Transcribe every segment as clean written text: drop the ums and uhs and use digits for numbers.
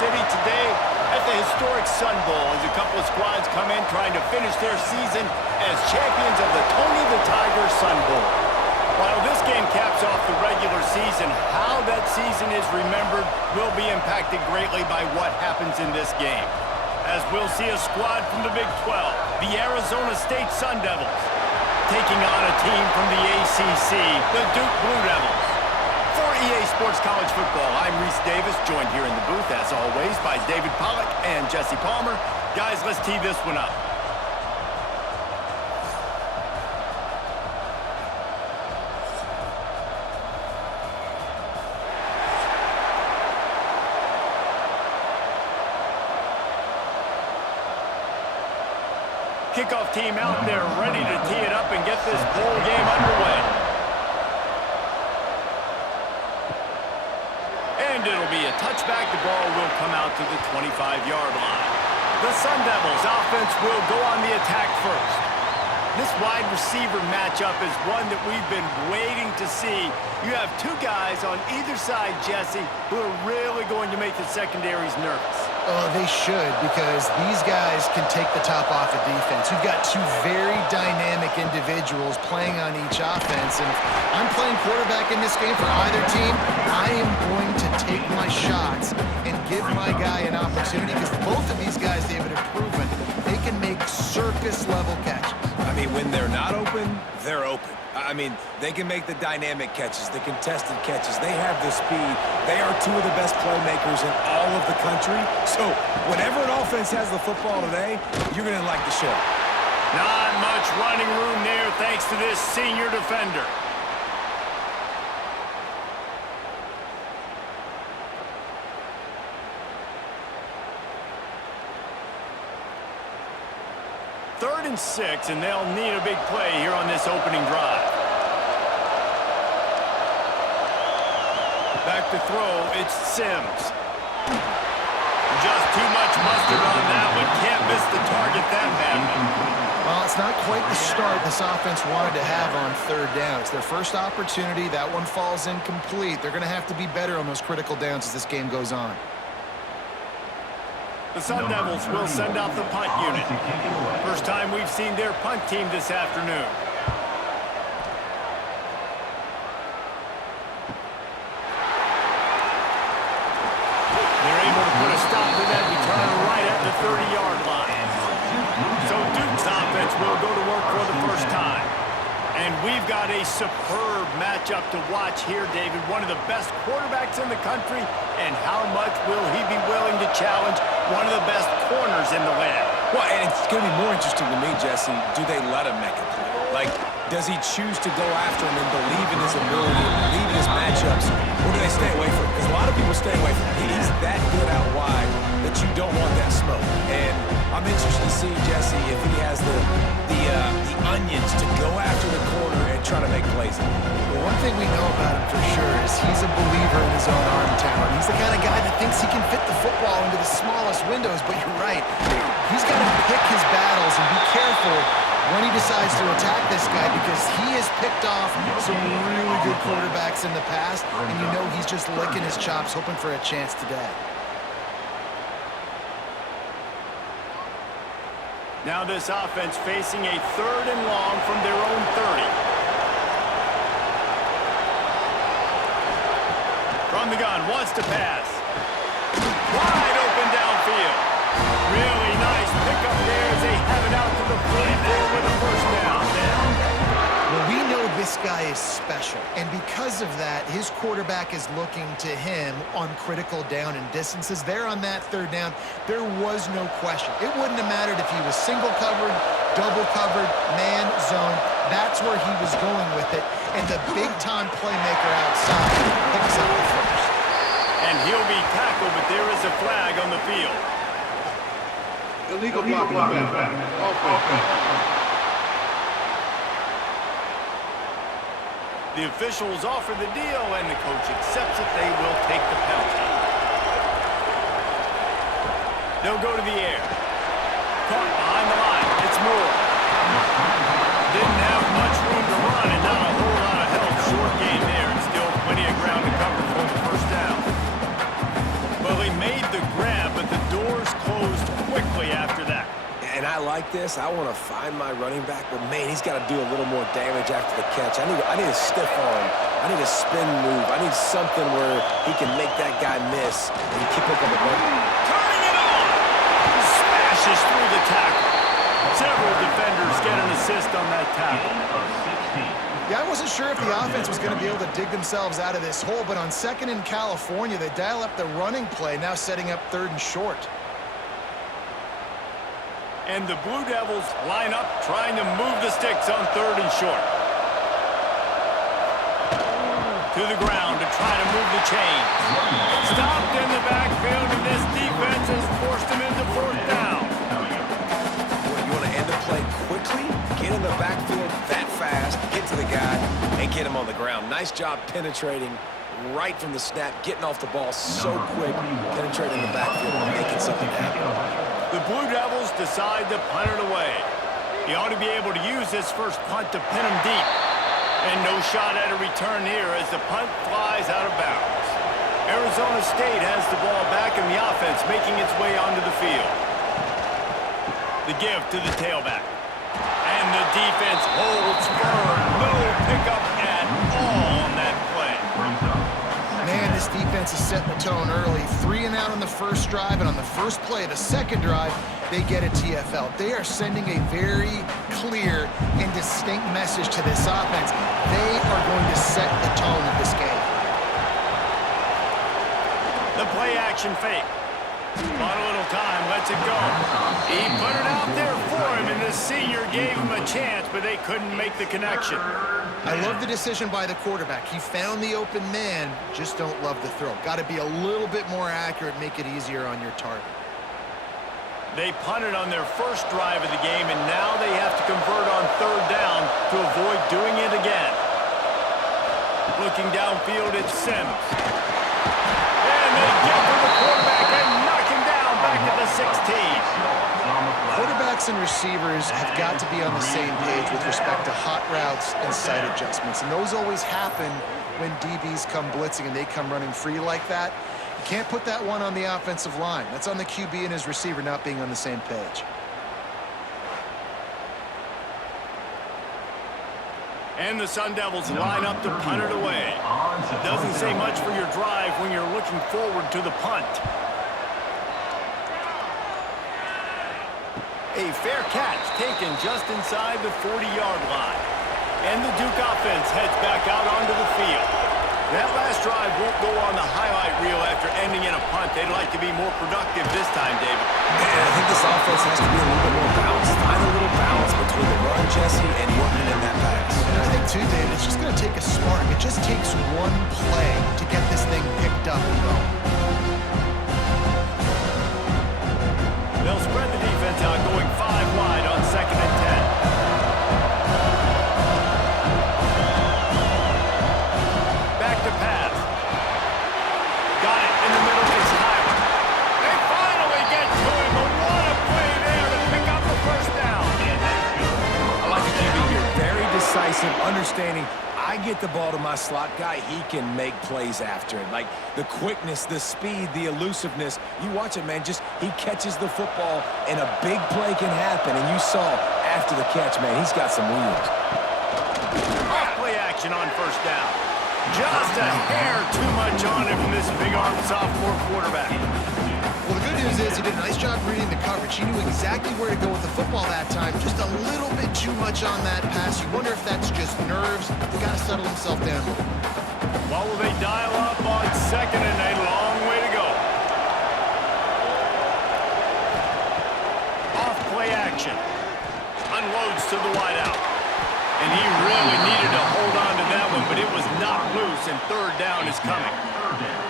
City today at the historic Sun Bowl as a couple of squads come in trying to finish their season as champions of the Tony the Tiger Sun Bowl. While this game caps off the regular season, how that season is remembered will be impacted greatly by what happens in this game. As we'll see a squad from the Big 12, the Arizona State Sun Devils, taking on a team from the ACC, the Duke Blue Devils. For EA Sports College Football, I'm Reese Davis, joined here in the booth, as always, by David Pollack and Jesse Palmer. Guys, let's tee this one up. Kickoff team out there ready to tee it up and get this bowl game underway. And it'll be a touchback. The ball will come out to the 25-yard line. The Sun Devils offense will go on the attack first. This wide receiver matchup is one that we've been waiting to see. You have two guys on either side, Jesse, who are really going to make the secondaries nervous. Oh, they should, because these guys can take the top off of defense. You've got two very dynamic individuals playing on each offense, and if I'm playing quarterback in this game for either team, I am going to take my shots and give my guy an opportunity, because both of these guys, David, have proven they can make circus-level catches. I mean, when they're not open, they're open. I mean, they can make the dynamic catches, the contested catches. They have the speed. They are two of the best playmakers in all of the country. So whenever an offense has the football today, you're going to like the show. Not much running room there thanks to this senior defender. Third and 6, and they'll need a big play here on this opening drive. Back to throw, it's Sims. Just too much mustard on that one. Can't miss the target that badly. Well, it's not quite the start this offense wanted to have on third down. It's their first opportunity. That one falls incomplete. They're going to have to be better on those critical downs as this game goes on. The Sun Devils will send out the punt unit. First time we've seen their punt team this afternoon. They're able to put a stop to that return right at the 30-yard line. So Duke's offense will go to work for the first time. And we've got a superb matchup to watch here, David. One of the best quarterbacks in the country, and how much will he be willing to challenge one of the best corners in the land? Well, and it's going to be more interesting to me, Jesse, do they let him make a play? Like, does he choose to go after him and believe in his ability, believe in his matchups, or do they stay away from him? Because a lot of people stay away from him. He's that good out wide that you don't want that smoke. And I'm interested to see, Jesse, if he has the onions to go after the corner and try to make plays. Well, one thing we know about him for sure is he's a believer in his own arm talent. He's the kind of guy that thinks he can fit the football into the smallest windows, but you're right. He's got to pick his battles and be careful when he decides to attack this guy, because he has picked off some really good quarterbacks in the past, and you know he's just licking his chops, hoping for a chance today. Now this offense facing a third and long from their own 30. From the gun, wants to pass. Wide open downfield. Really nice pickup there as they have it out to the 44 with a first down. Well, we know this guy is special, and because of that, his quarterback is looking to him on critical down and distances. There on that third down, there was no question. It wouldn't have mattered if he was single covered, double covered, man, zone. That's where he was going with it, and the big-time playmaker outside picks up the first. And he'll be tackled, but there is a flag on the field. Illegal blocking back. Offense. The officials offer the deal, and the coach accepts it. They will take the penalty. They'll go to the air. Caught behind the line. It's Moore. Didn't have much room to run, and not a whole lot of help. Short gain there, and still plenty of ground to cover for the first down. Well, he made the grab. numbers closed quickly after that. And I like this. I want to find my running back, but man, he's got to do a little more damage after the catch. I need a stiff arm. I need a spin move. I need something where he can make that guy miss and keep up on the ball. Turning it on! Smashes through the tackle. Several defenders get an assist on that tackle. Yeah, I wasn't sure if the offense was going to be able to dig themselves out of this hole, but on 2nd in California, they dial up the running play, now setting up 3rd and short. And the Blue Devils line up trying to move the sticks on 3rd and short. To the ground to try to move the chains. Stopped in the backfield, and this defense has forced him into 4th down. You want to end the play quickly, get in the backfield that fast, get to the guy, and get him on the ground. Nice job penetrating right from the snap, getting off the ball so quick, penetrating the backfield and making something happen. The Blue Devils decide to punt it away. He ought to be able to use this first punt to pin him deep. And no shot at a return here as the punt flies out of bounds. Arizona State has the ball back in the offense, making its way onto the field. The give to the tailback. And the defense holds firm. No pickup at all on that play. Man, this defense is setting the tone early. 3 and out on the first drive, and on the first play of the second drive, they get a TFL. They are sending a very clear and distinct message to this offense. They are going to set the tone of this game. The play action fake. Bought a little time, lets it go. He put it out there for him, and the senior gave him a chance, but they couldn't make the connection. I love the decision by the quarterback. He found the open man, just don't love the throw. Got to be a little bit more accurate, make it easier on your target. They punted on their first drive of the game, and now they have to convert on 3rd down to avoid doing it again. Looking downfield, it's Sims. And they get to the quarterback and knock him down back at the 16. Quarterbacks and receivers have got to be on the same page with respect to hot routes and sight adjustments. And those always happen when DBs come blitzing and they come running free like that. You can't put that one on the offensive line. That's on the QB and his receiver not being on the same page. And the Sun Devils line up to punt it away. Doesn't say much for your drive when you're looking forward to the punt. A fair catch taken just inside the 40-yard line. And the Duke offense heads back out onto the field. That last drive won't go on the highlight reel after ending in a punt. They'd like to be more productive this time, David. And I think this offense has to be a little bit more balanced. Find a little balance between the run, Jesse, and working in that pass. And I think, too, David, it's just going to take a spark. It just takes one play to get this thing picked up and going. They'll spread the defense out, going 5 wide on 2nd and 10. Back to pass. Got it in the middle. It's Tyler. They finally get to him, but what a play there to pick up the first down. I like the QB here. Very decisive, understanding. I get the ball to my slot guy, he can make plays after it. Like the quickness, the speed, the elusiveness. You watch it, man, just he catches the football and a big play can happen. And you saw after the catch, man, he's got some wheels. Off play action on first down. Just a hair too much on it from this big-arm sophomore quarterback. Well, the good news is he did a nice job reading the coverage. He knew exactly where to go with the football that time. Just a little bit too much on that pass. You wonder if that's just nerves. He's got to settle himself down a little bit. What will they dial up on 2nd and a long way to go? Off play action. Unloads to the wideout. And he really needed to hold on to that one, but it was not loose, and 3rd down is coming.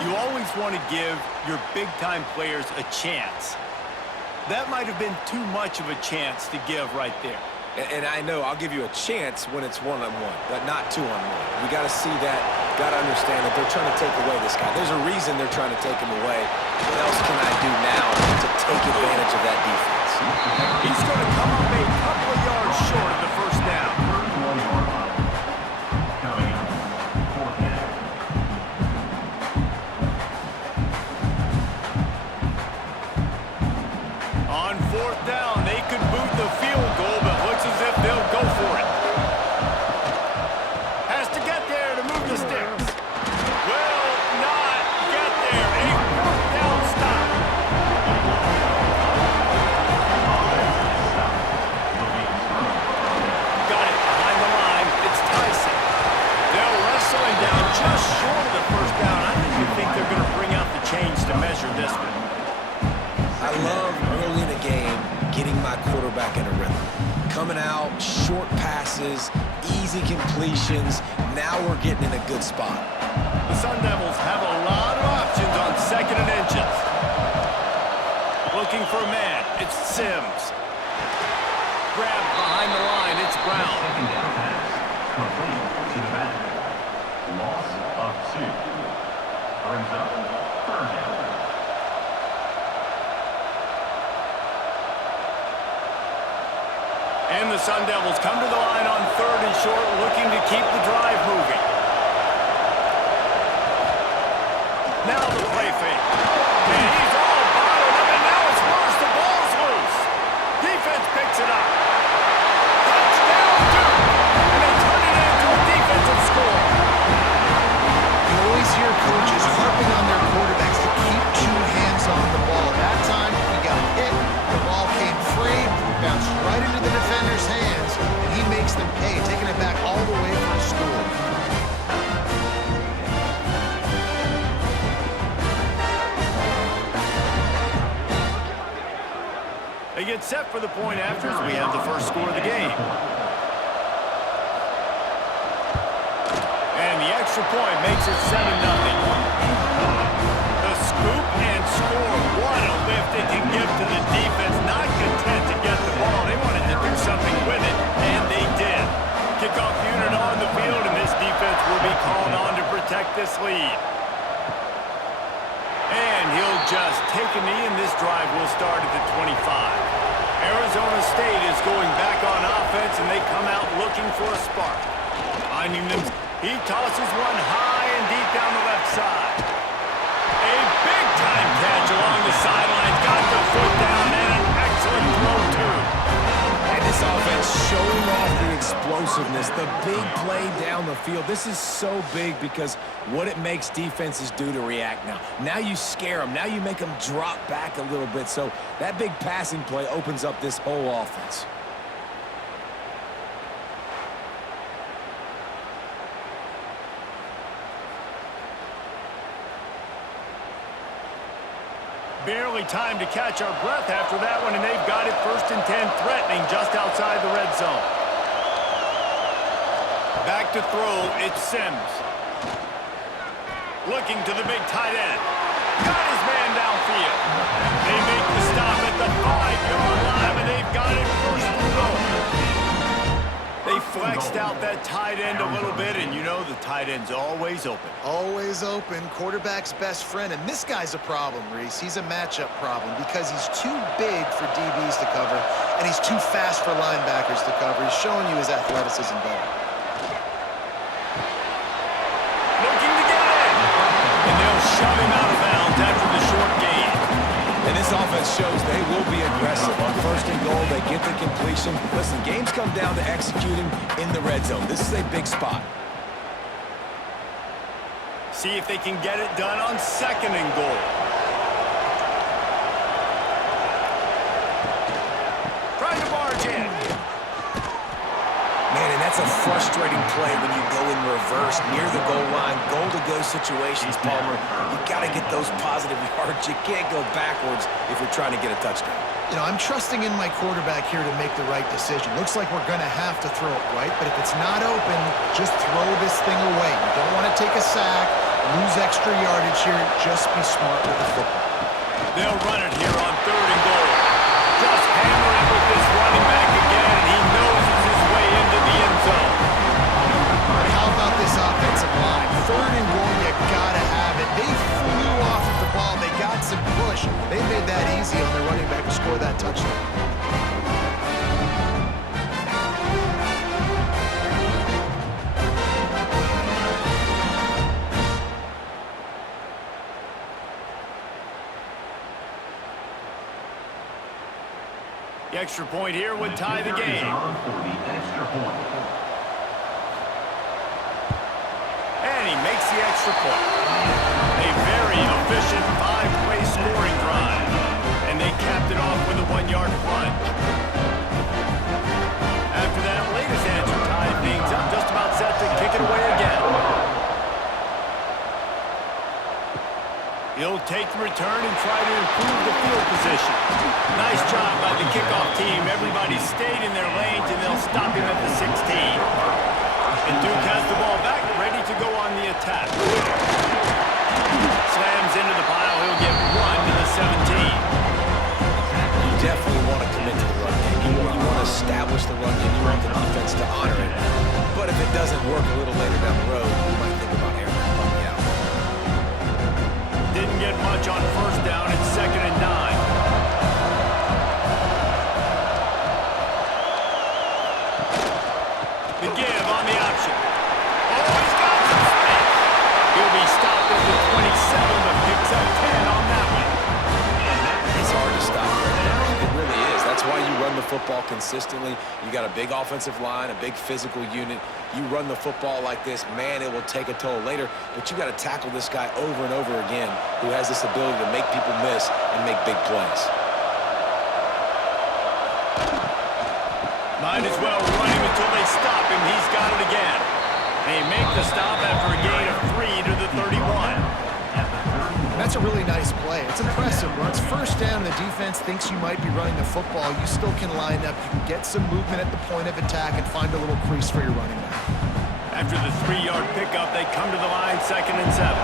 You always want to give your big-time players a chance. That might have been too much of a chance to give right there. And I know I'll give you a chance when it's one-on-one, but not two-on-one. We got to see that, got to understand that they're trying to take away this guy. There's a reason they're trying to take him away. What else can I do now to take advantage of that defense? He's going to come up a couple of yards short of the first down. coming out, short passes, easy completions. Now we're getting in a good spot. The Sun Devils have a lot of options on 2nd and inches. Looking for a man, it's Sims. Grabbed behind the line, it's Brown. Second down pass, complete to the back. Loss of 2. Brings up 3rd down. And the Sun Devils come to the line on 3rd and short, looking to keep the drive moving. Now the play fake. And he's all bottled up, and now it's worse. The ball's loose. Defense picks it up. Touchdown, Duke! And they turn it into a defensive score. You always hear coaches harping on their quarterbacks to keep 2 hands on the ball. That time, he got hit. The ball came free, bounced right into the defender's hands, and he makes them pay, taking it back all the way for a score. They get set for the point after as we have the first score of the game. And the extra point makes it 7-0. The scoop and score. What a lift it can give to the defense. Not content to get the ball. They wanted to do something with it, and they did. Kickoff unit on the field, and this defense will be called on to protect this lead. And he'll just take a knee, and this drive will start at the 25. Arizona State is going back on offense, and they come out looking for a spark. Finding them, he tosses one high and deep down the left side. A big-time catch along the sideline, got the foot down, and an excellent throw, too. And this offense showing off the explosiveness, the big play down the field. This is so big because what it makes defenses do to react now. Now you scare them. Now you make them drop back a little bit. So that big passing play opens up this whole offense. Barely time to catch our breath after that one, and they've got it 1st and 10, threatening just outside the red zone. Back to throw, it's Sims. Looking to the big tight end. Got his man downfield. They make the stop at the 5-yard line, and they've got it 1st and goal. They flexed out that tight end a little bit, and you know the tight end's always open. Always open, quarterback's best friend, and this guy's a problem, Reese. He's a matchup problem because he's too big for DBs to cover, and he's too fast for linebackers to cover. He's showing you his athleticism better. Looking to get it, and they'll shove him out of bounds after the short gain. And this offense shows they will be aggressive. On 1st and goal, they get the completion. Listen, games come down to executing in the red zone. This is a big spot. See if they can get it done on 2nd and goal. Trying to barge in. Man, and that's a frustrating play when you go in reverse near the goal line, goal-to-go situations, Palmer. You got to get those positive yards. You can't go backwards if you're trying to get a touchdown. You know, I'm trusting in my quarterback here to make the right decision. Looks like we're going to have to throw it right, but if it's not open, just throw this thing away. You don't want to take a sack, lose extra yardage here. Just be smart with the football. They'll run it here on 3rd and goal. Just hammer it with this running back again, and he noses his way into the end zone. How about this offensive line? 3rd and goal, you got to have it. They flew off of the ball. They got some push. They made that easy on their running back to score that touchdown. The extra point here would tie the game. For the extra point. And he makes the extra point. A very efficient 5-play scoring drive. And they capped it off with a 1-yard plunge. After that latest answer tied things up, just about set to kick it away again. He'll take the return and try to improve the field position. Nice job by the kickoff team. Everybody stayed in their lanes, and they'll stop him at the 16. And Duke has the ball back, ready to go on the attack. Slams into the pile. He'll get 1 to the 17. You definitely want to commit to the run game. You want to establish the run game. You want the defense to honor it. But if it doesn't work a little later down the road, you might think about airing that puppy out. Didn't get much on first down. It's 2nd and 9. The give on the option. Oh, he's got some space. He'll be stopped at the 27, but picks up 10 on that one. It's hard to stop right now. It really is. That's why you run the football consistently. You got a big offensive line, a big physical unit. You run the football like this, man, it will take a toll later. But you got to tackle this guy over and over again who has this ability to make people miss and make big plays. Might as well run him until they stop him. He's got it again. They make the stop after a gain of 3 to the 31. That's a really nice play. It's impressive. When it's first down and the defense thinks you might be running the football, you still can line up. You can get some movement at the point of attack and find a little crease for your running back. After the 3-yard pickup, they come to the line, 2nd and 7.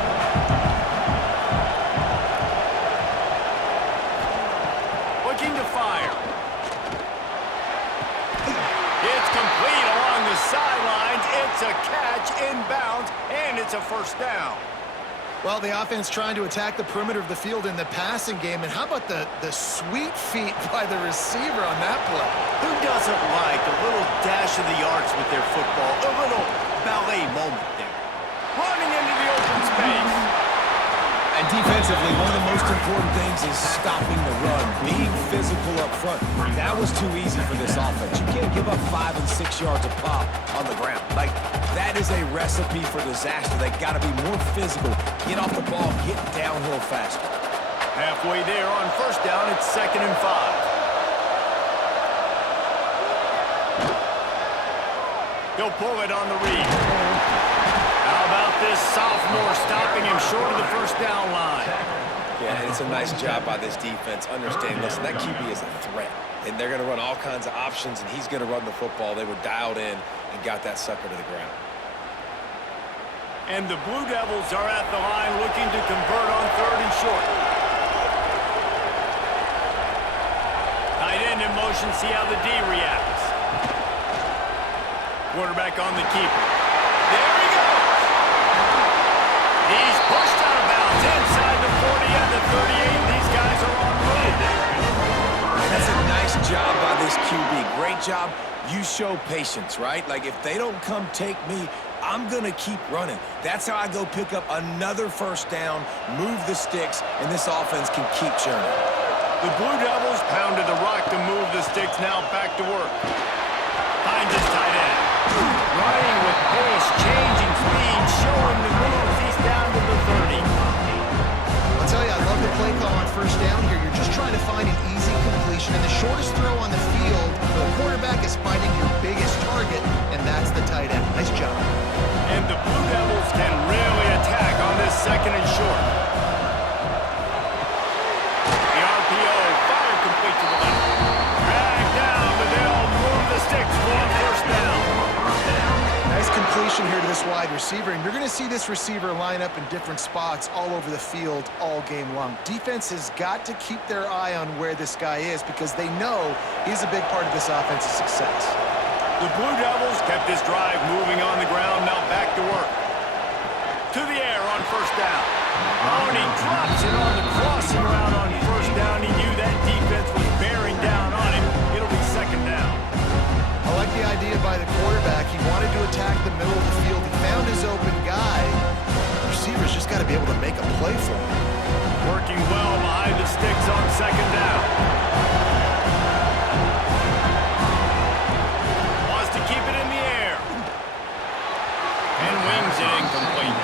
Looking to fire. It's complete along the sidelines. It's a catch inbounds, and it's a first down. Well, the offense trying to attack the perimeter of the field in the passing game. And how about the sweet feet by the receiver on that play? Who doesn't like a little dash of the yards with their football? A little ballet moment there. Running into the open space. And defensively, one of the most important things is stopping the run, being physical up front. That was too easy for this offense. You can't give up 5 and 6 yards a pop on the ground. Like, that is a recipe for disaster. They got to be more physical, get off the ball, get downhill faster. Halfway there on first down, it's 2nd and 5. He'll pull it on the read. How about this sophomore stopping him short of the first down line? Yeah, and it's a nice job by this defense. Understand, listen, that QB is a threat. And they're going to run all kinds of options, and he's going to run the football. They were dialed in and got that sucker to the ground. And the Blue Devils are at the line looking to convert on 3rd and short. Tight end in motion, see how the D reacts. Quarterback on the keeper. There he goes. He's pushed out of bounds inside the 40 and the 38. These guys are on move. That's a nice job by this QB. Great job. You show patience, right? Like, if they don't come take me, I'm going to keep running. That's how I go pick up another first down, move the sticks, and this offense can keep churning. The Blue Devils pounded the rock to move the sticks, now back to work. Finds his tight end. Running with pace, changing speed, showing the moves. He's down to the 30. I'll tell you, I love the play call on first down here. You're just trying to find an easy completion, and the shortest throw on the field for the quarterback is finding your biggest target, and that's the tight end. Nice job. And the Blue Devils can really attack on this 2nd and short. The RPO, fire complete to the left. Back down, but they'll move the sticks for first down. Nice completion here to this wide receiver, and you're going to see this receiver line up in different spots all over the field all game long. Defense has got to keep their eye on where this guy is because they know he's a big part of this offense's success. The Blue Devils kept this drive moving on the ground, now back to work. To the air on first down. Oh, and he drops it on the crossing route on first down. He knew that defense was bearing down on him. It'll be 2nd down. I like the idea by the quarterback. He wanted to attack the middle of the field. He found his open guy. The receiver's just got to be able to make a play for him. Working well behind the sticks on 2nd down. Wants to keep it in the air. And wings it incomplete.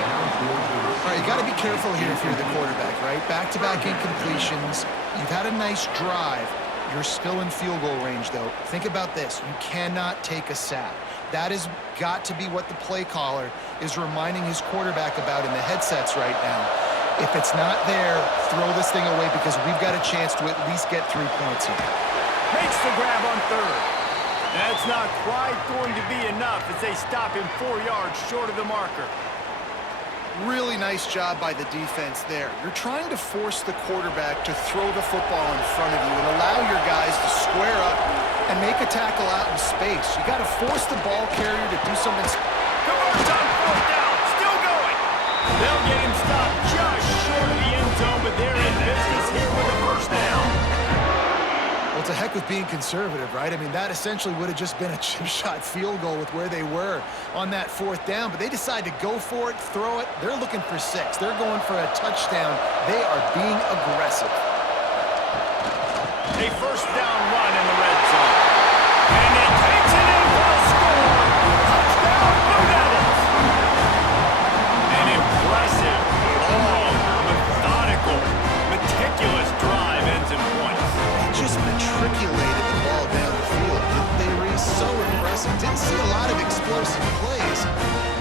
All right, you got to be careful here if you're the quarterback, right? Back-to-back incompletions. You've had a nice drive. You're still in field goal range, though. Think about this. You cannot take a sack. That has got to be what the play caller is reminding his quarterback about in the headsets right now. If it's not there, throw this thing away because we've got a chance to at least get 3 points here. Makes the grab on third. That's not quite going to be enough as they stop him 4 yards short of the marker. Really nice job by the defense there. You're trying to force the quarterback to throw the football in front of you and allow your guys to square up and make a tackle out in space. You got to force the ball carrier to do something. Converts on fourth down. Still going. They'll get him stopped just short of the end zone, but they're in business here with a first down. Well, it's a heck with being conservative, right? I mean, that essentially would have just been a chip shot field goal with where they were on that fourth down, but they decide to go for it, throw it. They're looking for 6. They're going for a touchdown. They are being aggressive. A first down run in the red zone. And he takes it in for a score. Touchdown, Blue Devils. An impressive, long, methodical, meticulous drive ends in points. Just matriculated the ball down the field, didn't they, Reese? So impressive. Didn't see a lot of explosive plays,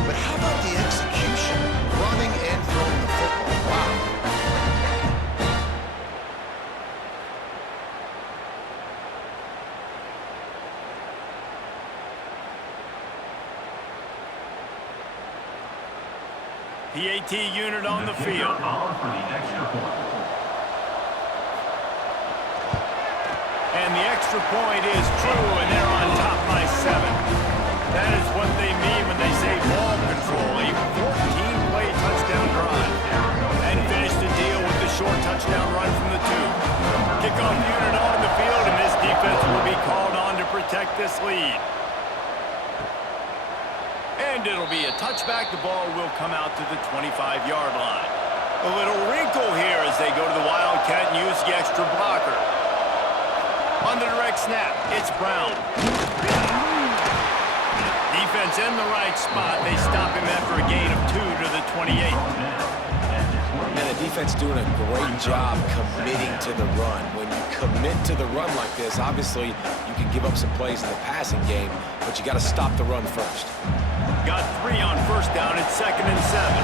but how about the execution? Running and throwing the football. Wow. PAT unit on the field. For the extra point. And the extra point is true, and they're on top by 7. That is what they mean when they say ball control. A 14-play touchdown drive. And finish the deal with the short touchdown run from the 2. Kickoff unit on the field, and this defense will be called on to protect this lead. And it'll be a touchback. The ball will come out to the 25-yard line. A little wrinkle here as they go to the Wildcat and use the extra blocker. On the direct snap, it's Brown. Defense in the right spot. They stop him after a gain of 2 to the 28. And the defense doing a great job committing to the run. When you commit to the run like this, obviously you can give up some plays in the passing game, but you got to stop the run first. Got 3 on first down. It's 2nd and 7.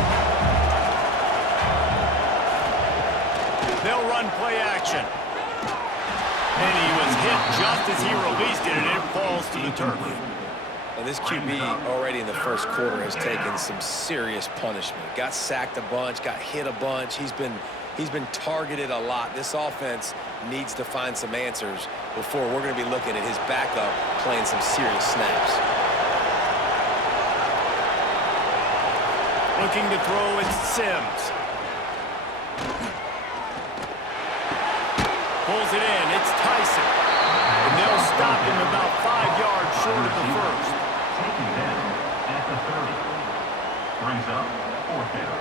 They'll run play action. And he was hit just as he released it, and it falls to the turf. Now this QB already in the first quarter has taken some serious punishment. Got sacked a bunch, got hit a bunch. He's been targeted a lot. This offense needs to find some answers before we're going to be looking at his backup playing some serious snaps. Looking to throw, it's Sims. Pulls it in, it's Tyson. And they'll stop him about 5 yards short of the first. Taking down at the 30. Brings up 4th down.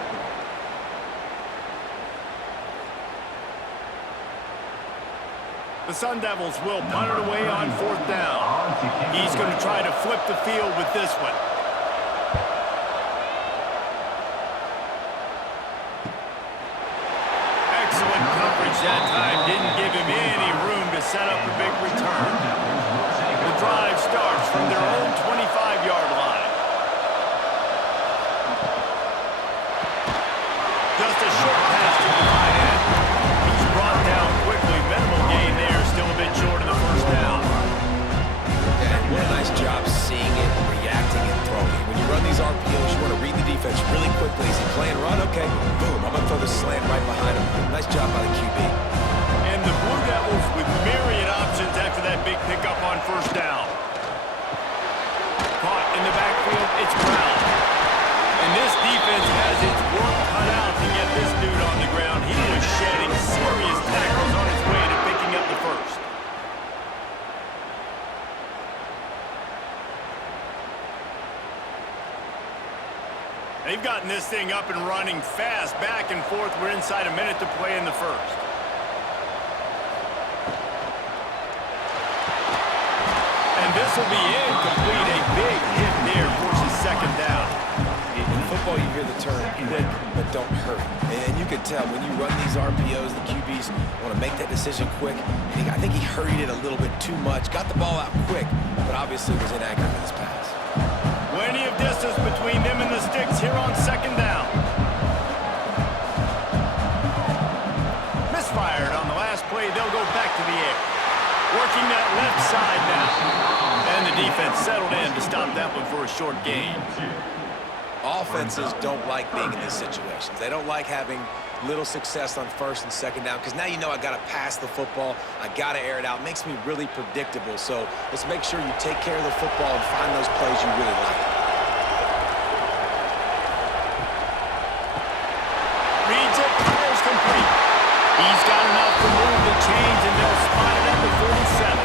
The Sun Devils will punt it away on 4th down. He's going to try to flip the field with this one. Excellent coverage that time. Didn't give him any room to set up a big return. The drive starts from their own 25-yard line. Just a short pass to the tight end. He's brought down quickly. Minimal gain there. Still a bit short of the first down. And what a nice job seeing it, reacting, and throwing. When you run these RPOs, you want to read the defense really quickly. Is he playing run? Okay, boom. I'm going to throw the slant right behind him. Nice job by the QB. And the Blue Devils with myriad options after that big pickup on first down. Caught in the backfield, it's Brown. And this defense has its work cut out to get this dude on the ground. He was shedding serious tackles on his way to picking up the first. They've gotten this thing up and running fast, back and forth. We're inside a minute to play in the first. And this will be incomplete. A big hit there forces 2nd down. In football, you hear the term quick, but don't hurry. And you can tell when you run these RPOs, the QBs want to make that decision quick. I think he hurried it a little bit too much, got the ball out quick, but obviously was inaccurate with his pass. Plenty of distance between them and the sticks here on 2nd down. Working that left side now. And the defense settled in to stop that one for a short gain. Offenses don't like being in these situations. They don't like having little success on first and second down because now you know I got to pass the football. I got to air it out. It makes me really predictable. So let's make sure you take care of the football and find those plays you really like. Reads it, fires complete. He's got enough to move the chains, and they'll spot it at the 47.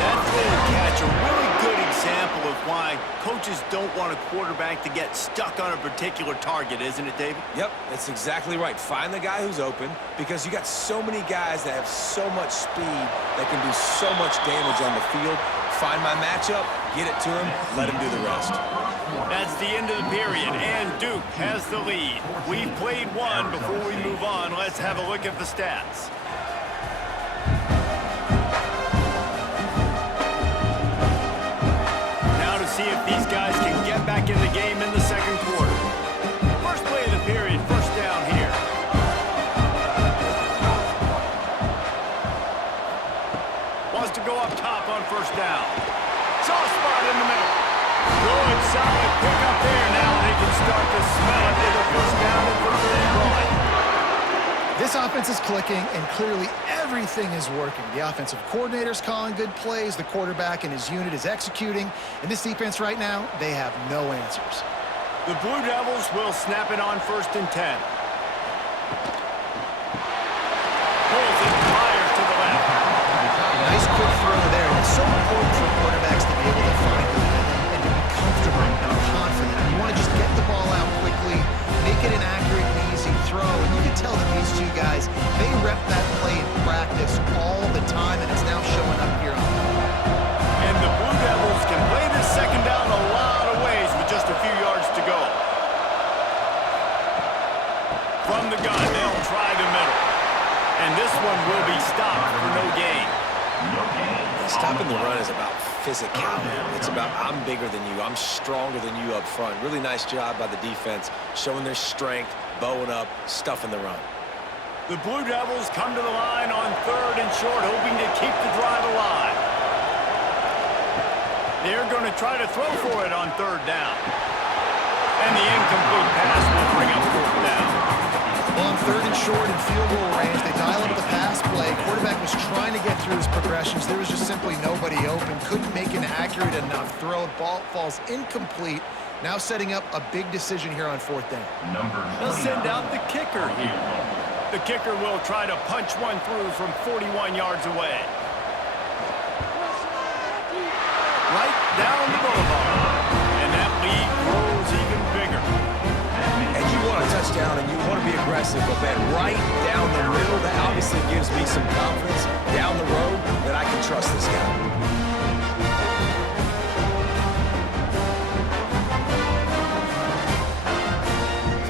That throw and catch, a really good example of why coaches don't want a quarterback to get stuck on a particular target, isn't it, David? Yep, that's exactly right. Find the guy who's open because you got so many guys that have so much speed that can do so much damage on the field. Find my matchup, get it to him, let him do the rest. That's the end of the period, and Duke has the lead. We've played one. Before we move on, let's have a look at the stats. Now to see if these guys can get back in the game in the second quarter. First play of the period, first down here. Wants to go up top on first down. Soft spot in the middle. Good, solid pick up there. Now they can start to smell it with a first down and for third and going. This offense is clicking, and clearly everything is working. The offensive coordinator's calling good plays. The quarterback and his unit is executing. And this defense right now, they have no answers. The Blue Devils will snap it on first and 10. Pulls it, fires to the left. Nice quick throw there. And it's so important for quarterbacks to be able to find the rhythm and to be comfortable and confident. You want to just get the ball out quickly, make it an accurate and easy throw. And you can tell that these two guys, they rep that play in practice all the time, and it's now showing up here on the field. And the Blue Devils can play this second down a lot of ways with just a few yards to go. From the gun, they'll try the middle. And this one will be stopped for no gain. Stopping the run is about physicality. It's about I'm bigger than you. I'm stronger than you up front. Really nice job by the defense, showing their strength, bowing up, stuffing the run. The Blue Devils come to the line on third and short, hoping to keep the drive alive. They're going to try to throw for it on third down. And the incomplete pass will bring up fourth down. On third and short and field goal range, they dial up the pass play. Quarterback was trying to get through his progressions. There was just simply nobody open. Couldn't make an accurate enough throw. Ball falls incomplete. Now setting up a big decision here on fourth down. They'll send out the kicker here. The kicker will try to punch one through from 41 yards away. Right down the boulevard. And that lead grows even bigger. And you want a touchdown and you want to be aggressive, but man, right down the middle, that obviously gives me some confidence down the road that I can trust this guy.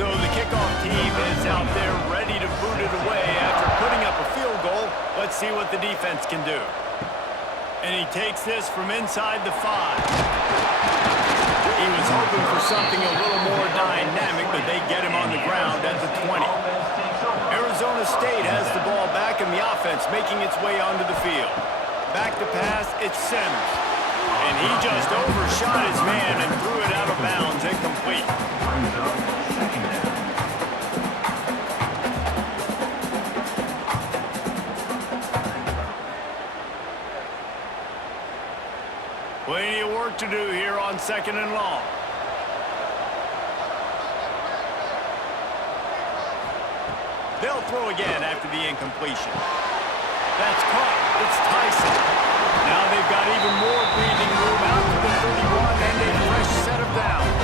So the kickoff team is out there ready to boot it away after putting up a field goal. Let's see what the defense can do. And he takes this from inside the 5. He was hoping for something a little more dynamic, but they get him on the ground at the 20. Arizona State has the ball back, and the offense making its way onto the field. Back to pass, it's Sims. And he just overshot his man and threw it out of bounds, incomplete. Plenty of work to do here on second and long. They'll throw again after the incompletion. That's caught. It's Tyson. Now they've got even more breathing room out to the 31 and a fresh set of downs.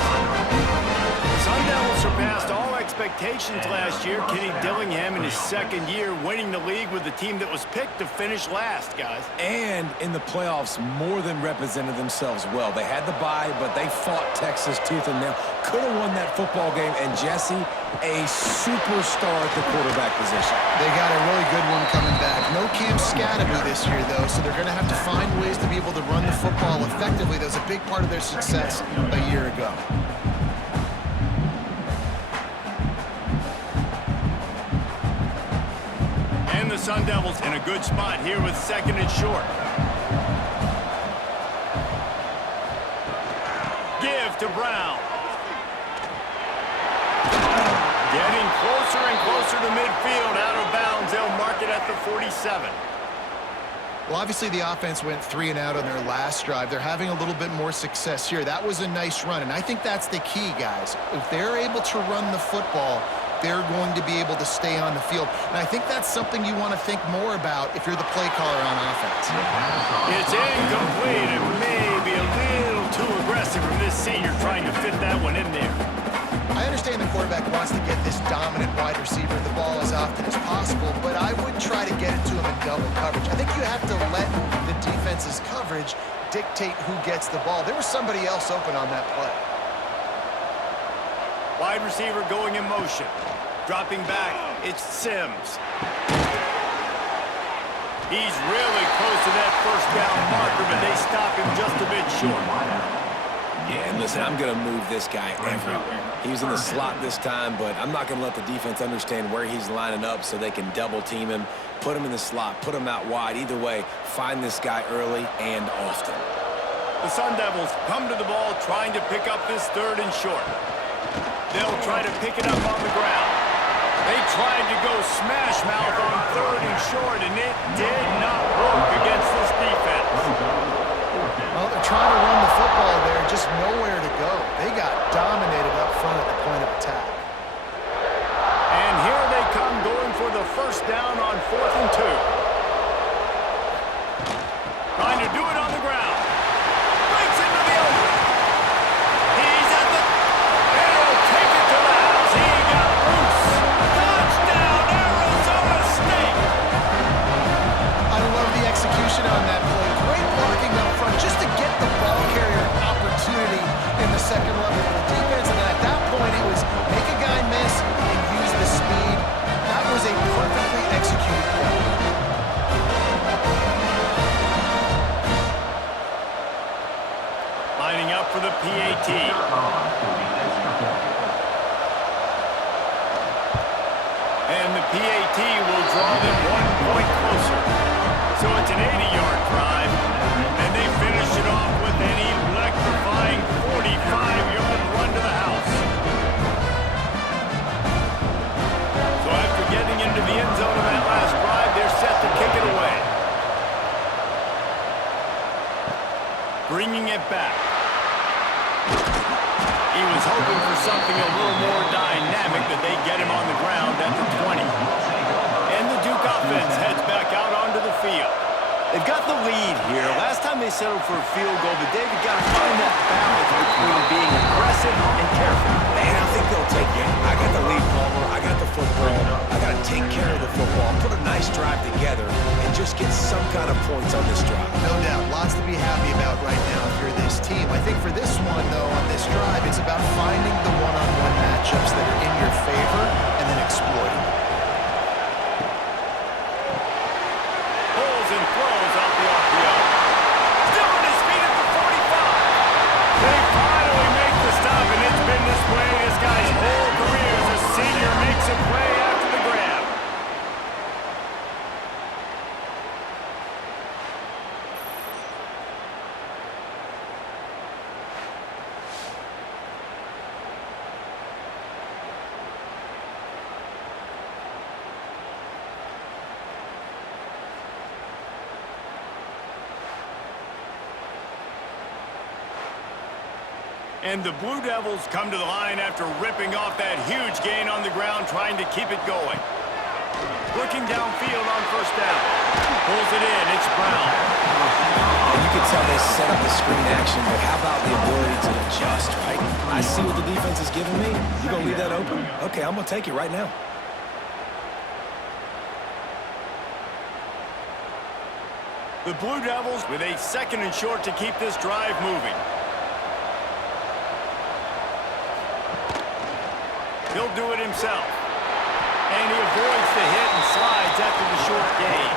The Sun Devils surpassed all expectations last year. Kenny Dillingham in his second year winning the league with the team that was picked to finish last, guys. And in the playoffs, more than represented themselves well. They had the bye, but they fought Texas tooth and nail. Could have won that football game. And Jesse, a superstar at the quarterback position. They got a really good one coming back. No Cam Scatterby this year, though, so they're going to have to find ways to be able to run the football effectively. That was a big part of their success a year ago. And the Sun Devils in a good spot here with second and short. Give to Brown. Getting closer and closer to midfield, out of bounds. They'll mark it at the 47. Well, obviously the offense went 3 and out on their last drive. They're having a little bit more success here. That was a nice run, and I think that's the key, guys. If they're able to run the football, they're going to be able to stay on the field. And I think that's something you want to think more about if you're the play caller on offense. It's incomplete. It may be a little too aggressive from this senior trying to fit that one in there. I understand the quarterback wants to get this dominant wide receiver the ball as often as possible, but I wouldn't try to get it to him in double coverage. I think you have to let the defense's coverage dictate who gets the ball. There was somebody else open on that play. Wide receiver going in motion. Dropping back, it's Sims. He's really close to that first down marker, but they stop him just a bit short. Yeah, and listen, I'm going to move this guy everywhere. He's in the slot this time, but I'm not going to let the defense understand where he's lining up so they can double team him, put him in the slot, put him out wide. Either way, find this guy early and often. The Sun Devils come to the ball trying to pick up this third and short. They'll try to pick it up on the ground. They tried to go smash mouth on third and short, and it did not work against this defense. Well, they're trying to run the football there, just nowhere to go. They got dominated up front at the point of attack. And here they come going for the first down on 4th and 2. Trying to do it on the ground. Breaks into the open. He's at the... And he'll take it to the house. He got loose. Touchdown, Arizona State. I love the execution on that play. Great blocking up front just to get the ball carrier an opportunity in the second level of the defense. And then at that point, it was make a guy miss and use the speed. That was a perfectly executed play. Lining up for the PAT. And the PAT will draw them 1 point closer. So it's an 80-yard drive, and they finish it off with an electrifying 45-yard run to the house. So after getting into the end zone of that last drive, they're set to kick it away. Bringing it back. He was hoping for something a little more dynamic, but they get him on the ground at the 20. And the Duke offense heads back out onto the field. They've got the lead here. Last time they settled for a field goal, but David got to find that balance between being aggressive and careful. Man, I think they'll take it. I got the lead, Palmer. I got the football. I got to take care of the football, put a nice drive together, and just get some kind of points on this drive. No doubt. Lots to be happy about right now if you're this team. I think for this one, though, on this drive, it's about finding the one-on-one matchups that are in your favor and then exploiting them. Pulls and throws off the RPO. Still on his feet at the 45. They finally make the stop, and it's been this way this guy's whole career as a senior makes a play after the grab. And the Blue Devils come to the line after ripping off that huge gain on the ground, trying to keep it going. Looking downfield on first down. Pulls it in. It's Brown. And you can tell they set up the screen action, but how about the ability to adjust, right? I see what the defense is giving me. You going to leave that open? Okay, I'm going to take it right now. The Blue Devils with a second and short to keep this drive moving. He'll do it himself. And he avoids the hit and slides after the short gain.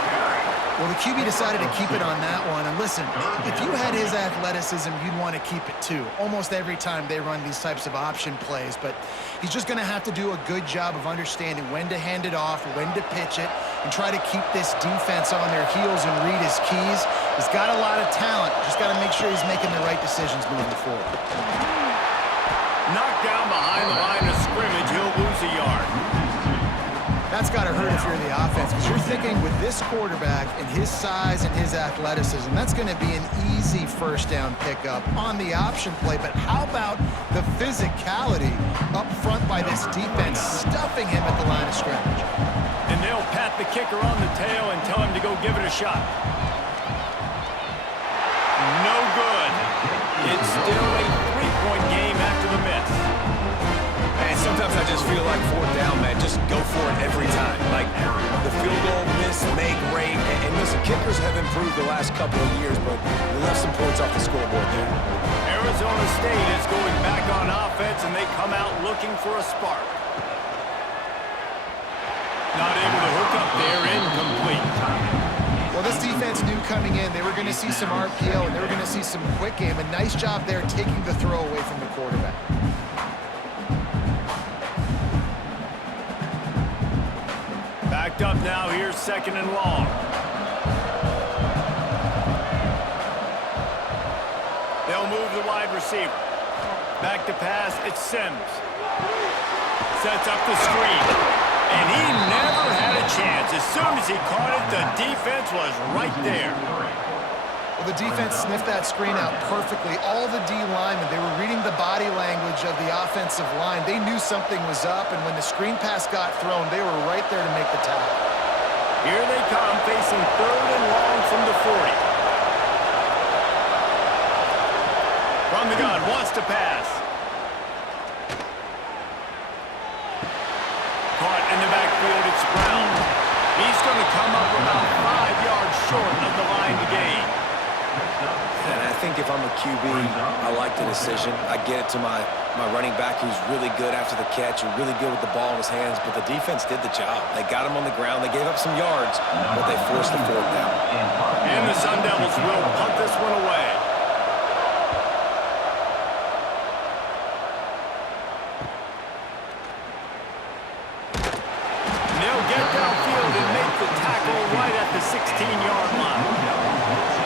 Well, the QB decided to keep it on that one. And listen, if you had his athleticism, you'd want to keep it too. Almost every time they run these types of option plays. But he's just going to have to do a good job of understanding when to hand it off, when to pitch it, and try to keep this defense on their heels and read his keys. He's got a lot of talent. Just got to make sure he's making the right decisions moving forward. Knocked down behind the line of scrimmage, he'll lose a yard. That's got to hurt if you're the offense, because you're thinking with this quarterback and his size and his athleticism, that's going to be an easy first down pickup on the option play. But how about the physicality up front by this defense, stuffing him at the line of scrimmage? And they'll pat the kicker on the tail and tell him to go give it a shot. No good. It's still a three-point game after the miss. And sometimes I just feel like fourth down, man, just go for it every time. Like, the field goal, miss, make, rate. And listen, kickers have improved the last couple of years, but they left some points off the scoreboard there. Arizona State is going back on offense, and they come out looking for a spark. Not able to hook up there, incomplete. Well, this defense knew coming in they were going to see some RPO and they were going to see some quick game. A nice job there taking the throw away from the quarterback. Backed up now, here's second and long. They'll move the wide receiver. Back to pass, it's Sims. Sets up the screen. And he never had a chance. As soon as he caught it, the defense was right there. Well, the defense sniffed that screen out perfectly. All the D linemen, they were reading the body language of the offensive line. They knew something was up, and when the screen pass got thrown, they were right there to make the tackle. Here they come, facing third and long from the 40. From the gun, wants to pass. Caught in the backfield, it's Brown. He's going to come up about 5 yards short of the line to gain. And I think if I'm a QB, I like the decision. I get it to my running back who's really good after the catch and really good with the ball in his hands, but the defense did the job. They got him on the ground. They gave up some yards, but they forced the fourth down. And the Sun Devils will punt this one away. They'll get downfield and make the tackle right at the 16-yard line.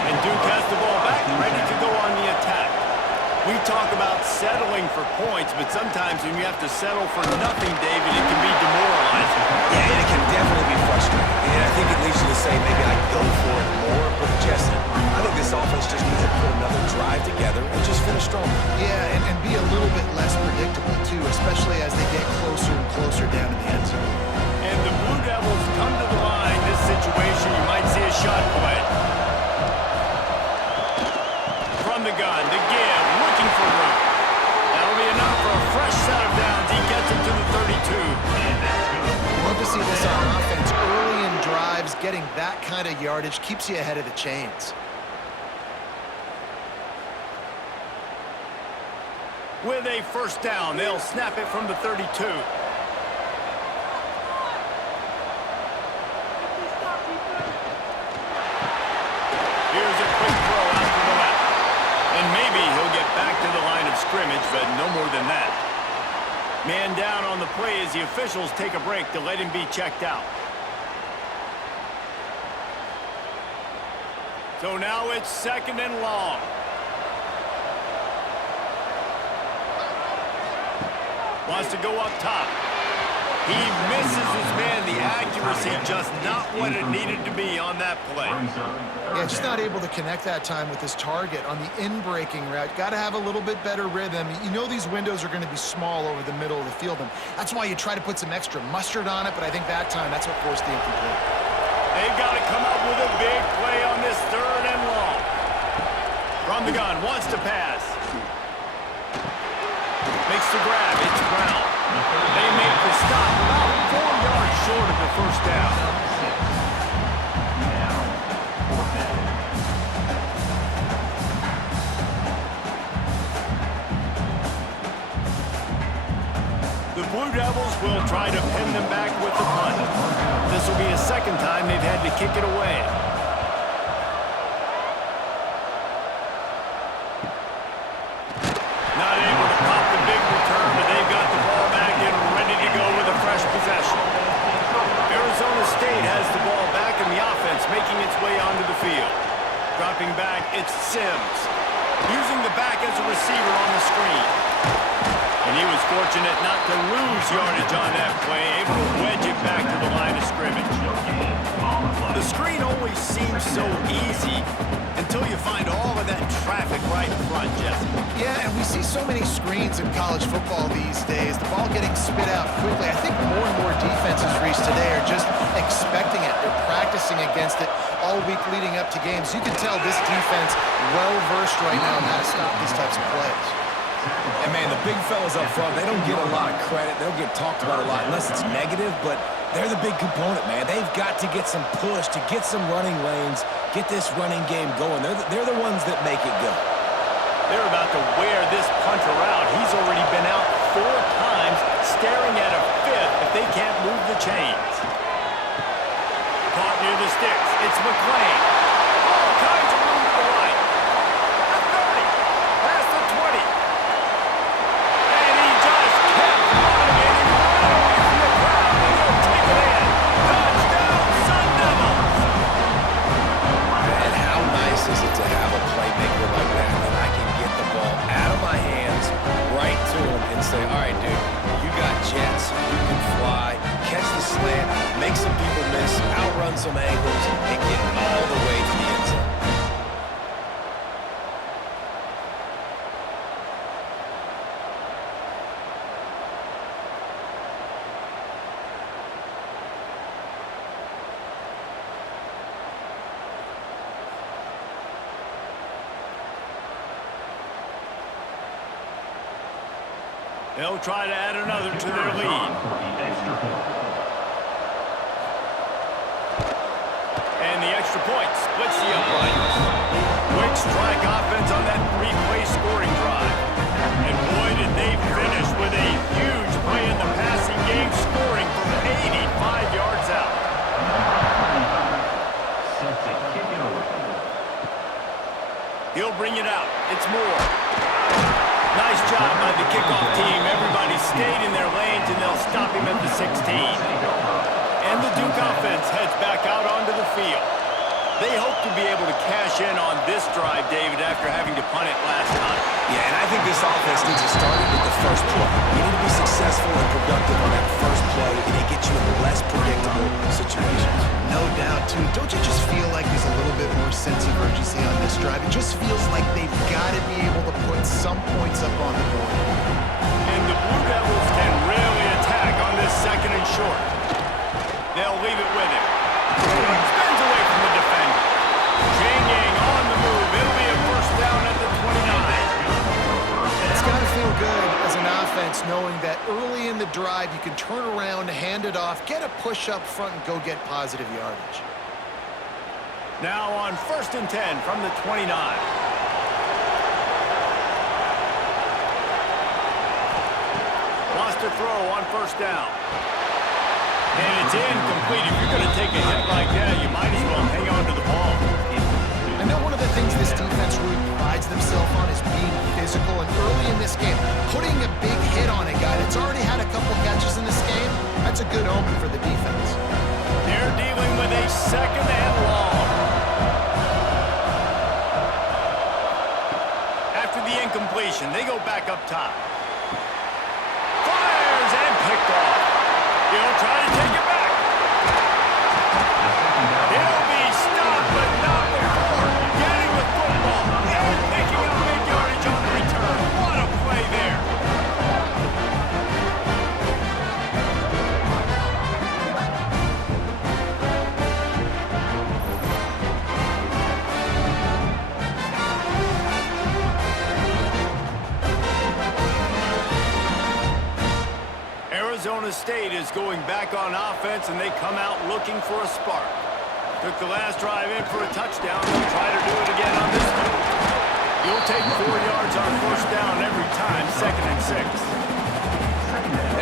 And Duke has the ball back, ready to go on the attack. We talk about settling for points, but sometimes when you have to settle for nothing, David, it can be demoralizing. Yeah, and it can definitely be frustrating. And I think it leads you to say maybe I go for it more, but Jesse, I think this offense just needs to put another drive together and just finish strong. Yeah, and be a little bit less predictable, too, especially as they get closer and closer down in the end zone. And the Blue Devils come to the line. This situation, you might see a shot play. From the gun, to give, looking for room. That'll be enough for a fresh set of downs. He gets it to the 32. Love to see this on offense. Early in drives, getting that kind of yardage keeps you ahead of the chains. With a first down, they'll snap it from the 32. Here's a quick throw out to the left. And maybe he'll get back to the line of scrimmage, but no more than that. Man down on the play as the officials take a break to let him be checked out. So now it's second and long. Wants to go up top. He misses his man. The accuracy just not what it needed to be on that play. Yeah, just not able to connect that time with his target on the in-breaking route. Got to have a little bit better rhythm. You know these windows are going to be small over the middle of the field, and that's why you try to put some extra mustard on it, but I think that time that's what forced the incomplete. They got to come up with a big play on this third and long. From the gun, wants to pass. Makes the grab, it's Brown. They make the stop about 4 yards short of the first down. The Blue Devils will try to pin them back with the punt. This will be a second time they've had to kick it away. way onto the field. Dropping back, it's Sims. Using the back as a receiver on the screen. And he was fortunate not to lose yardage on that play, able to wedge it back to the line of scrimmage. The screen always seems so easy until you find all of that traffic right in front, Jesse. Yeah, and we see so many screens in college football these days. The ball getting spit out quickly. I think more and more defenses, Reese, today are just expecting it. They're practicing against it all week leading up to games. You can tell this defense well-versed right now on how to stop these types of plays. And, man, the big fellas up front, they don't get a lot of credit. They don't get talked about a lot unless it's negative, but they're the big component, man. They've got to get some push, to get some running lanes, get this running game going. They're the ones that make it go. They're about to wear this punter out. He's already been out 4 times, staring at a 5th if they can't move the chains. Caught near the sticks. It's McClain. All kinds of room to the right. The 30. Past the 20. And he just kept running it and right away from the crowd. And he'll take it in. Touchdown, Sun Devils. Man, how nice is it to have a playmaker like that I can get the ball out of my hands right to him and say, all right, dude, you got jets, you can fly, catch the slant, make some people miss, outrun some angles, and get all the way to the end zone. They'll try to add another to their lead. And the extra point splits the uprights. Quick strike offense on that 3-play scoring drive. And boy, did they finish with a huge play in the passing game, scoring from 85 yards out. He'll bring it out. It's Moore. Nice job by the kickoff team. Everybody stayed in their lanes, and they'll stop him at the 16. And the Duke offense heads back out onto the field. They hope to be able to cash in on this drive, David, after having to punt it last time. Yeah, and I think this offense needs to start it with the first play. You need to be successful and productive on that first play, and it gets you in less predictable situations. No doubt, too. Don't you just feel like there's a little bit more sense of urgency on this drive? It just feels like they've got to be able to put some points up on the board. And the Blue Devils can really attack on this 2nd and short. They'll leave it with him. Spins away from the defender. Janging on the move. It'll be a first down at the 29. It's got to feel good as an offense knowing that early in the drive you can turn around, hand it off, get a push up front, and go get positive yardage. Now on 1st and 10 from the 29. Wants to throw on 1st down. And it's incomplete. If you're going to take a hit like that, you might as well hang on to the ball. I know one of the things this defense really prides themselves on is being physical, and early in this game, putting a big hit on a guy that's already had a couple catches in this game, that's a good omen for the defense. They're dealing with a 2nd and long. After the incompletion, they go back up top. Fires and picked off. He'll try to take it back. He'll be stopped, but not before getting the football and picking up big yardage on the return. What a play there. Arizona State is going back on offense, and they come out looking for a spark. Took the last drive in for a touchdown. They'll try to do it again on this one. You'll take 4 yards on 1st down every time, 2nd and 6.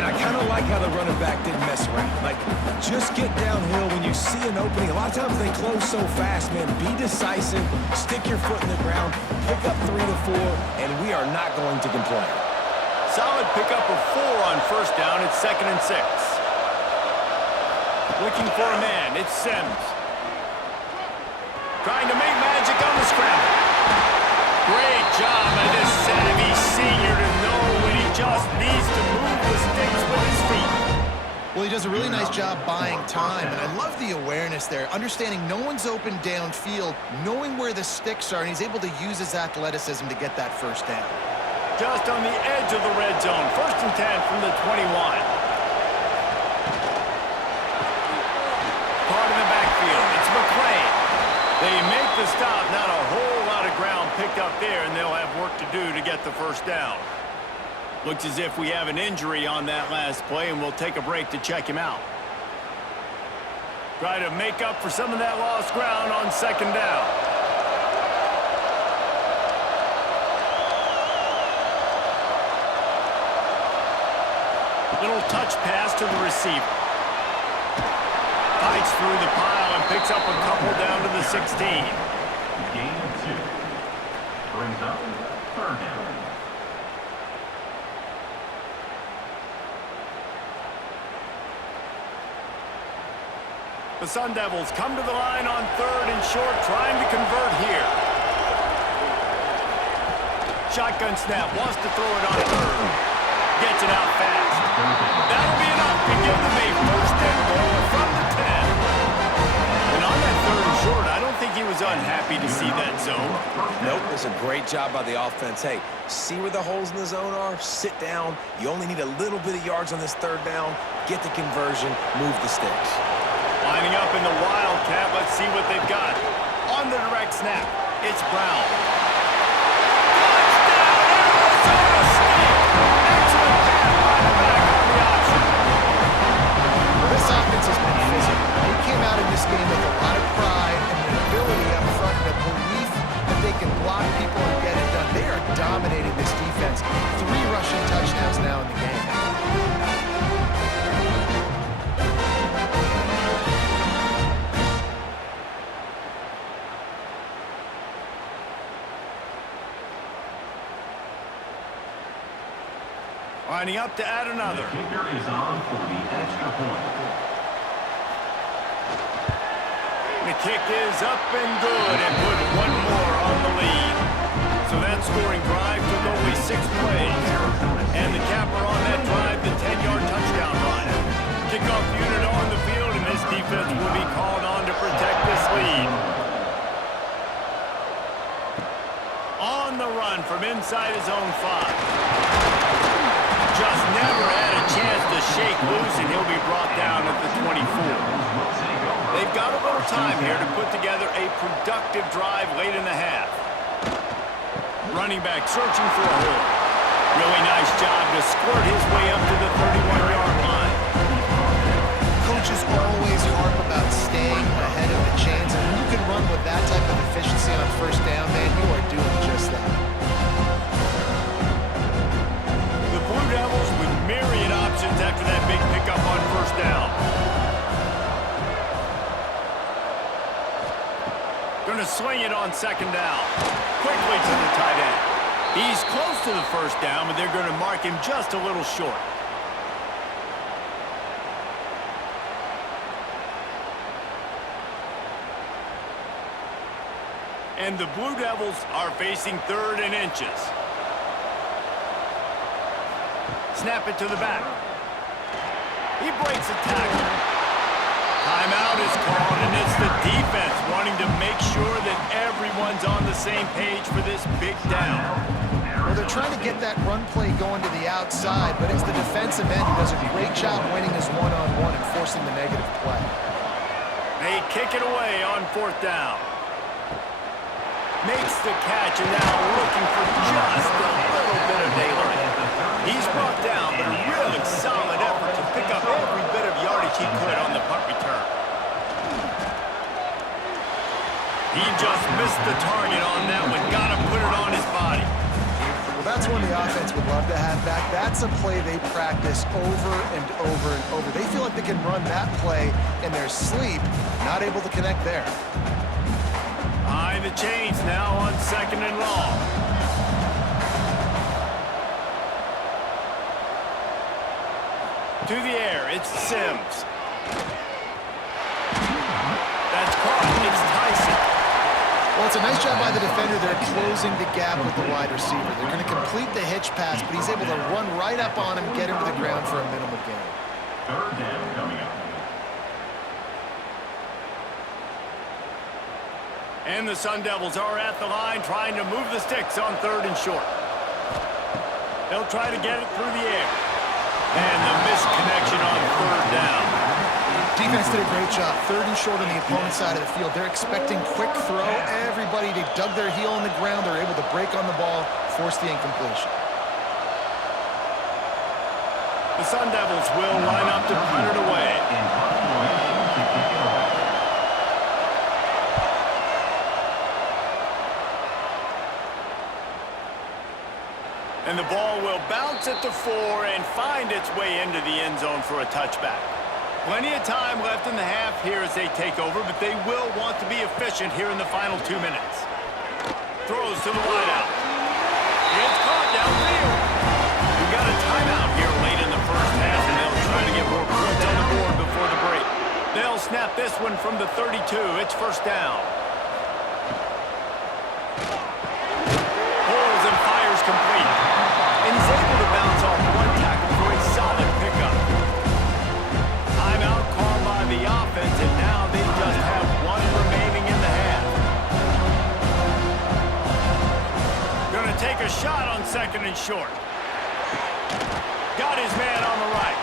And I kind of like how the running back didn't mess around. Like, just get downhill when you see an opening. A lot of times they close so fast, man. Be decisive, stick your foot in the ground, pick up 3 to 4, and we are not going to complain. Solid pickup of 4 on 1st down. It's 2nd and 6. Looking for a man. It's Sims. Trying to make magic on the scramble. Great job by this savvy senior to know when he just needs to move the sticks with his feet. Well, he does a really nice job buying time, and I love the awareness there, understanding no one's open downfield, knowing where the sticks are, and he's able to use his athleticism to get that first down. Just on the edge of the red zone. 1st and 10 from the 21. Part of the backfield. It's McClain. They make the stop. Not a whole lot of ground picked up there, and they'll have work to do to get the first down. Looks as if we have an injury on that last play, and we'll take a break to check him out. Try to make up for some of that lost ground on 2nd down. Little touch pass to the receiver. Fights through the pile and picks up a couple down to the 16. Gain of 2. Brings up 3rd down. The Sun Devils come to the line on 3rd and short, trying to convert here. Shotgun snap, wants to throw it on 3rd. Gets it out fast. That'll be enough to give them a 1st and goal from the 10. And on that 3rd and short, I don't think he was unhappy to see that zone. Nope, it's a great job by the offense. Hey, see where the holes in the zone are? Sit down. You only need a little bit of yards on this 3rd down. Get the conversion, move the sticks. Lining up in the Wildcat, let's see what they've got. On the direct snap, it's Brown. Touchdown, Arizona State! Excellent pass by the back on the option. This offense has been physical. They came out in this game with a lot of pride and the ability up front and the belief that they can block people and get it done. They are dominating this defense. 3 rushing touchdowns now in the game. Lining up to add another. The kicker is on for the extra point. The kick is up and good and put one more on the lead. So that scoring drive took only 6 plays. And the capper on that drive, the 10-yard touchdown run. Kickoff unit on the field, and this defense will be called on to protect this lead. On the run from inside his own 5. Just never had a chance to shake loose, and he'll be brought down at the 24. They've got a little time here to put together a productive drive late in the half. Running back searching for a hole. Really nice job to squirt his way up to the 31-yard line. Coaches always harp about staying ahead of the chains, and when you can run with that type of efficiency on 1st down, man, you are doing just that. Blue Devils with myriad options after that big pickup on 1st down. Gonna swing it on 2nd down. Quickly to the tight end. He's close to the 1st down, but they're gonna mark him just a little short. And the Blue Devils are facing 3rd and inches. Snap it to the back. He breaks a tackle. Timeout is called, and it's the defense wanting to make sure that everyone's on the same page for this big down. Well, they're trying to get that run play going to the outside, but it's the defensive end who does a great job winning his one-on-one and forcing the negative play. They kick it away on 4th down. Makes the catch, and now looking for just a little bit of daylight. He's brought down, but a really solid effort to pick up every bit of yardage he could on the punt return. He just missed the target on that one. Got to put it on his body. Well, that's one the offense would love to have back. That's a play they practice over and over and over. They feel like they can run that play in their sleep, not able to connect there. Behind the chains now on 2nd and long. To the air, it's Sims. That's caught. It's Tyson. It's a nice job by the defender. They're closing the gap with the wide receiver. They're going to complete the hitch pass, but he's able to run right up on him, get him to the ground for a minimal gain. Third down coming up. And the Sun Devils are at the line trying to move the sticks on 3rd and short. They'll try to get it through the air. And the misconnection on 3rd down. Defense did a great job. 3rd and short on the opponent's side of the field. They're expecting quick throw. Everybody, they dug their heel in the ground. They're able to break on the ball, force the incompletion. The Sun Devils will line up to put it away. In formation to kick it off. And the ball will bounce at the 4 and find its way into the end zone for a touchback. Plenty of time left in the half here as they take over, but they will want to be efficient here in the final 2 minutes. Throws to the wideout. It's caught downfield. We got a timeout here late in the first half, and they'll try to get more points on the board before the break. They'll snap this one from the 32. It's 1st down. Pulls and fires complete. And he's able to bounce off 1 tackle for a solid pickup. Timeout called by the offense, and now they just have 1 remaining in the half. Going to take a shot on 2nd and short. Got his man on the right.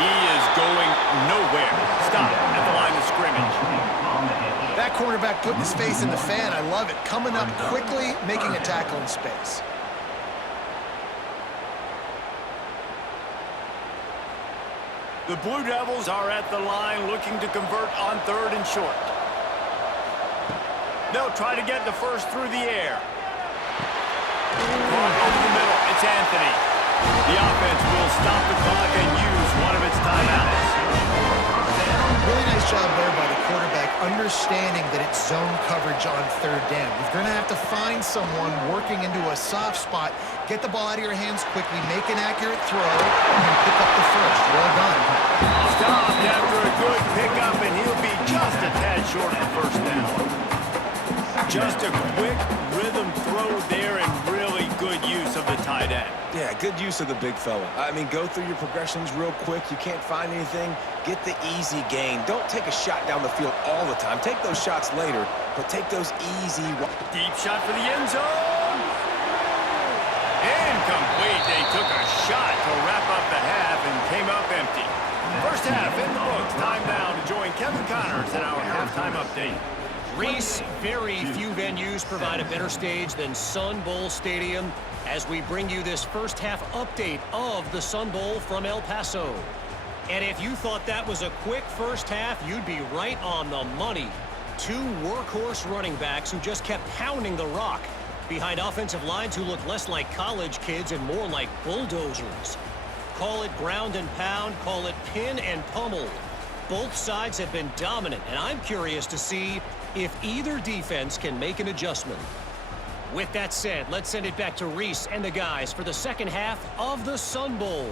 He is going nowhere. Stop at the line of scrimmage. That cornerback putting his face in the fan. I love it. Coming up quickly, making a tackle in space. The Blue Devils are at the line looking to convert on 3rd and short. They'll try to get the first through the air. Caught over the middle. It's Anthony. The offense will stop the clock and use one of its timeouts. Really nice job there by the quarterback, understanding that it's zone coverage on 3rd down. You're going to have to find someone working into a soft spot, get the ball out of your hands quickly, make an accurate throw, and pick up the first. Well done. Stopped after a good pickup, and he'll be just a tad short of the 1st down. Just a quick rhythm throw there and really good use of the tight end. Yeah, good use of the big fella. I mean, go through your progressions real quick. You can't find anything. Get the easy gain. Don't take a shot down the field all the time. Take those shots later, but take those easy. Deep shot for the end zone. Incomplete. They took a shot to wrap up the half and came up empty. First half in the books. Time now to join Kevin Connors in our halftime update. Reese, very few venues provide a better stage than Sun Bowl Stadium as we bring you this first half update of the Sun Bowl from El Paso. And if you thought that was a quick first half, you'd be right on the money. 2 workhorse running backs who just kept pounding the rock behind offensive lines who look less like college kids and more like bulldozers. Call it ground and pound, call it pin and pummel. Both sides have been dominant, and I'm curious to see if either defense can make an adjustment. With that said, let's send it back to Reese and the guys for the second half of the Sun Bowl.